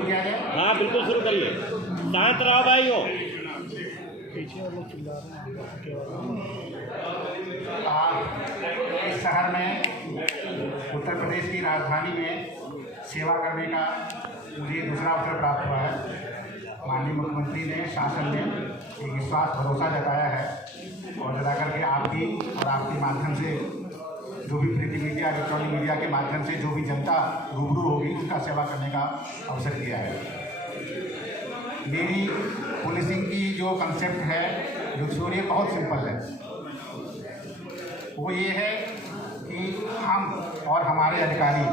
शुरू किया जाए? हाँ बिल्कुल शुरू करिए, शांत रहो भाई हो। पीछे लोग चिल्ला रहे हैं। इस शहर में उत्तर प्रदेश की राजधानी में सेवा करने का मुझे दूसरा अवसर प्राप्त हुआ है। माननीय मुख्यमंत्री ने, शासन ने एक विश्वास भरोसा जताया है और जता करके आपकी और आपके माध्यम से जो भी प्रिंट मीडिया, इलेक्ट्रॉनिक मीडिया के माध्यम से जो भी जनता रूबरू होगी उसका सेवा करने का अवसर दिया है। मेरी पुलिसिंग की जो कंसेप्ट है, जो थ्योरी बहुत सिंपल है। वो ये है कि हम और हमारे अधिकारी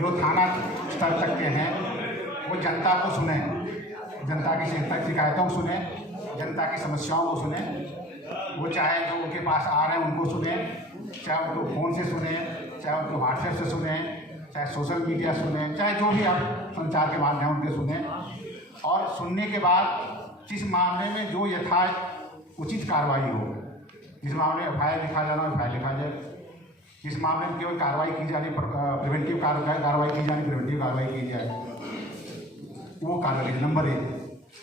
जो थाना स्तर तक के हैं वो जनता को सुने, जनता की शिकायतों को सुने, जनता की समस्याओं को सुने। वो चाहे जो उनके पास आ रहे हैं उनको सुने, चाहे उनको फ़ोन से सुने, चाहे उनको व्हाट्सएप से सुने, चाहे सोशल मीडिया सुने, चाहे जो भी आप संचार के माध्यम उनके सुने। और सुनने के बाद जिस मामले में जो यथा उचित कार्रवाई हो, जिस मामले में FIR लिखा जाना FIR लिखा जाए, जिस मामले में केवल कार्रवाई की जानी, प्रिवेंटिव कार्रवाई की जानी प्रिवेंटिव कार्रवाई की जाए, वो कार्रवाई। नंबर 1।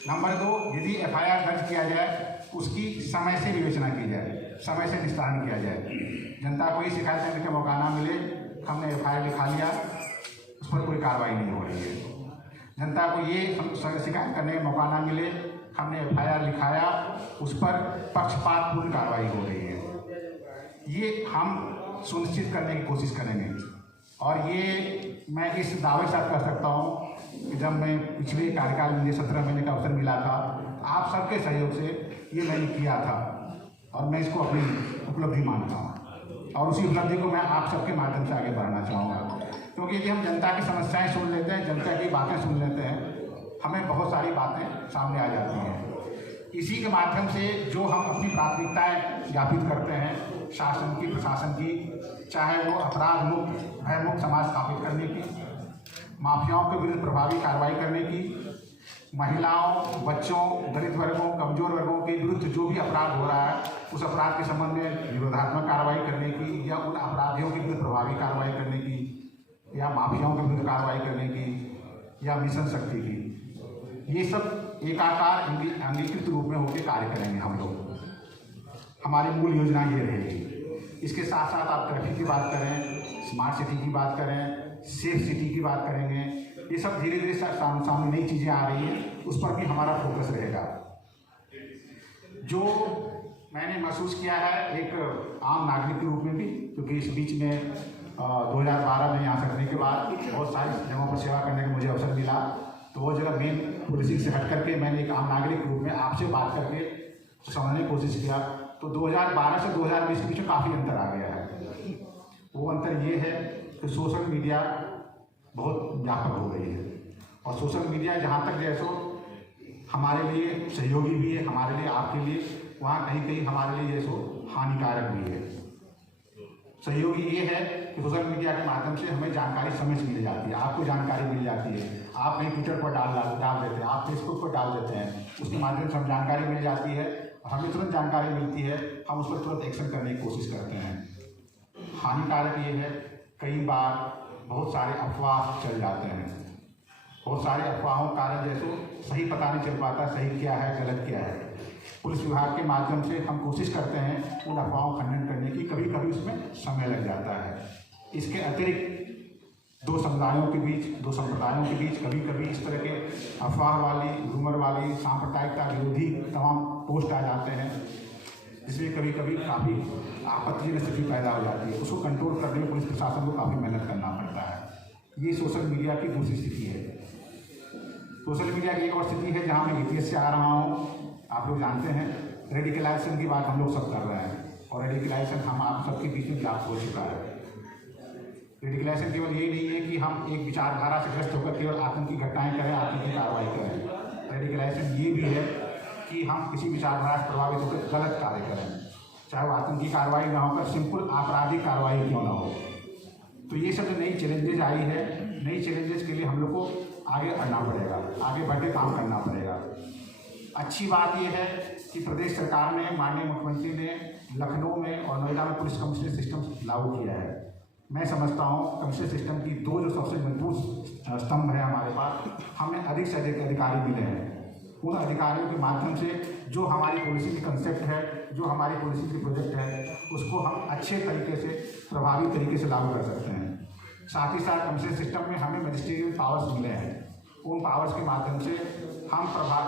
नंबर 2, यदि FIR दर्ज किया जाए उसकी समय से विवेचना की जाए, समय से निस्तारण किया जाए। जनता को ये शिकायत करने का मौका ना मिले, हमने FIR लिखा लिया, उस पर कोई कार्रवाई नहीं हो रही है। जनता को ये शिकायत करने का मौका ना मिले, हमने FIR लिखाया, उस पर पक्षपातपूर्ण कार्रवाई हो रही है। ये हम सुनिश्चित करने की कोशिश करेंगे। और ये मैं इस दावे के साथ कर सकता हूँ कि जब मैं पिछले कार्यकाल में 17 महीने का अवसर मिला था, आप सबके सहयोग से ये मैंने किया था और मैं इसको अपनी उपलब्धि मानता हूँ। और उसी उपलब्धि को मैं आप सबके माध्यम से आगे बढ़ाना चाहूँगा। क्योंकि यदि हम जनता की समस्याएं सुन लेते हैं, जनता की बातें सुन लेते हैं, हमें बहुत सारी बातें सामने आ जाती हैं। इसी के माध्यम से जो हम अपनी प्राथमिकताएं ज्ञापित करते हैं शासन की, प्रशासन की, चाहे वो अपराध मुक्त, भयमुक्त समाज स्थापित करने की, माफियाओं के विरुद्ध प्रभावी कार्रवाई करने की, महिलाओं, बच्चों, दलित वर्गों, कमजोर वर्गों के विरुद्ध जो भी अपराध हो रहा है उस अपराध के संबंध में निरोधात्मक कार्रवाई करने की, या उन अपराधियों के विरुद्ध प्रभावी कार्रवाई करने की, या माफियाओं के विरुद्ध कार्रवाई करने की, या मिशन शक्ति की, ये सब एकाकार अंगीकृत रूप में होकर कार्य करेंगे हम लोग। हमारी मूल योजना ये रहेगी। इसके साथ साथ आप ट्रैफिक की बात करें, स्मार्ट सिटी की बात करें, सेफ सिटी की बात करेंगे, ये सब धीरे धीरे सामने नई चीज़ें आ रही हैं, उस पर भी हमारा फोकस रहेगा। जो मैंने महसूस किया है एक आम नागरिक के रूप में भी, क्योंकि इस बीच में 2012 में यहाँ करने के बाद बहुत सारी जगहों पर सेवा करने का मुझे अवसर मिला, तो वो जगह मेन पुलिसिंग से हट करके मैंने एक आम नागरिक के रूप में आपसे बात करके समझने की कोशिश किया, तो 2012 से 2020 के बीच में काफ़ी अंतर आ गया है। वो अंतर ये है कि सोशल मीडिया बहुत व्यापक हो गई है, और सोशल मीडिया जहाँ तक जैसो हमारे लिए सहयोगी भी है, हमारे लिए, आपके लिए, वहाँ कहीं कहीं हमारे लिए जैसो हानिकारक भी है। सहयोगी ये है कि सोशल मीडिया के माध्यम से हमें जानकारी समय से मिल जाती है, आपको जानकारी मिल जाती है, आप कहीं ट्विटर पर डाल देते हैं, आप फेसबुक पर डाल देते हैं, उसके माध्यम से हम जानकारी मिल जाती है, हमें तुरंत जानकारी मिलती है, हम उस पर तुरंत एक्शन करने की कोशिश करते हैं। हानिकारक ये है कई बार बहुत सारे अफवाह चल जाते हैं, बहुत सारे अफवाहों के कारण जैसे सही पता नहीं चल पाता सही क्या है गलत क्या है। पुलिस विभाग के माध्यम से हम कोशिश करते हैं उन अफवाहों का खंडन करने की, कभी कभी उसमें समय लग जाता है। इसके अतिरिक्त दो समुदायों के बीच, दो संप्रदायों के बीच कभी कभी इस तरह के अफवाह वाली, रूमर वाली, सांप्रदायिकता विरोधी तमाम पोस्ट आ जाते हैं, जिसमें कभी कभी काफ़ी आपत्तिजनक स्थिति पैदा हो जाती है। उसको कंट्रोल करने में पुलिस प्रशासन को काफ़ी मेहनत करना पड़ता है। ये सोशल मीडिया की दूसरी स्थिति है। सोशल मीडिया की एक और स्थिति है जहाँ मैं इतिहास से आ रहा हूँ, आप लोग जानते हैं रेडिकलाइजेशन की बात हम लोग सब कर रहे हैं, और रेडिकलाइजेशन हम आप सबके बीच में व्याप्त हो चुका है। रेडिकलाइजेशन केवल ये नहीं है कि हम एक विचारधारा से ग्रस्त होकर केवल आतंकी घटनाएं करें, आतंकी कार्रवाई करें। रेडिकलाइजेशन ये भी है कि हम किसी विचारधारा से प्रभावित होकर गलत कार्य करें, चाहे वो आतंकी कार्रवाई ना होकर सिंपल आपराधिक कार्रवाई क्यों ना हो। तो ये सब जो नई चैलेंजेस आई है, नई चैलेंजेस के लिए हम लोग को आगे बढ़ना पड़ेगा, आगे बढ़ के काम करना पड़ेगा। अच्छी बात यह है कि प्रदेश सरकार ने, माननीय मुख्यमंत्री ने लखनऊ में और नोएडा में पुलिस कमिश्नरेट सिस्टम लागू किया है। मैं समझता हूँ कमिश्नरेट सिस्टम की दो जो सबसे मजबूत स्तंभ है हमारे पास, हमने अधिक से अधिक अधिकारी मिले हैं। उन अधिकारियों के माध्यम से जो हमारी पॉलिसी की कंसेप्ट है, जो हमारी पॉलिसी की प्रोजेक्ट है, उसको हम अच्छे तरीके से, प्रभावी तरीके से लागू कर सकते हैं। साथ ही साथ कमीशन सिस्टम में हमें मजिस्ट्रियल पावर्स मिले हैं। उन पावर्स के माध्यम से हम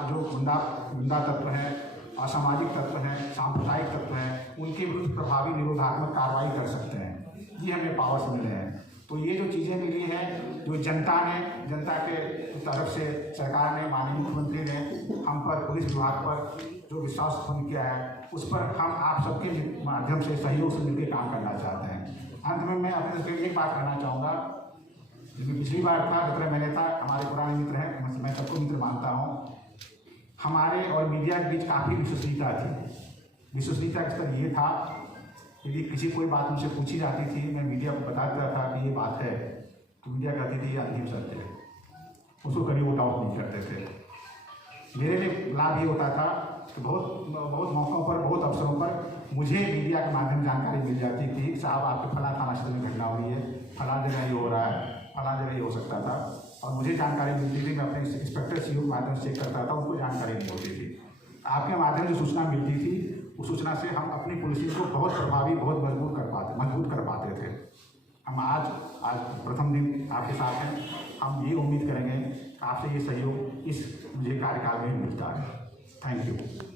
जो गुंडा तत्व हैं, असामाजिक तत्व हैं, सांप्रदायिक तत्व हैं, उनके विरुद्ध प्रभावी निरोधात्मक कार्रवाई कर सकते हैं। ये हमें पावर्स मिले हैं। तो ये जो चीज़ें मिली हैं, जो जनता के तरफ से सरकार ने, माननीय मुख्यमंत्री ने हम पर, पुलिस विभाग पर जो विश्वास उत्पन्न किया है, उस पर हम आप सबके माध्यम से सहयोग से मिलकर काम करना चाहते हैं। अंत में मैं अपने से एक बात कहना चाहूँगा, क्योंकि पिछली बार था, 17 महीने था, हमारे पुराने मित्र हैं, मैं सबको मित्र मानता हूँ। हमारे और मीडिया के बीच काफ़ी विश्वसनीयता थी। विश्वसनीयता का स्तर ये था, यदि किसी कोई बात मुझसे पूछी जाती थी, मैं मीडिया को बताता था कि ये बात है, तो मीडिया कहती थी ये अंतिम सत्य है, उसको कभी वो डाउट नहीं करते थे। मेरे लिए लाभ ये होता था कि बहुत मौक़ों पर, बहुत अवसरों पर मुझे मीडिया के माध्यम जानकारी मिल जाती थी, साहब आपके फला थाना क्षेत्र में घटना हुई है, फला जगह ये हो रहा है, फला जगह ये हो सकता था, और मुझे जानकारी मिलती थी। मैं अपने इंस्पेक्टर सीओ के माध्यम से चेक करता था, उनको जानकारी नहीं होती थी। आपके माध्यम से सूचना मिलती थी, उस सूचना से हम अपनी पुलिसिंग को बहुत प्रभावी, बहुत मजबूत कर पाते थे। हम आज प्रथम दिन आपके साथ हैं। हम ये उम्मीद करेंगे कि आपसे ये सहयोग इस मुझे कार्यकाल में मिलता है। Thank you.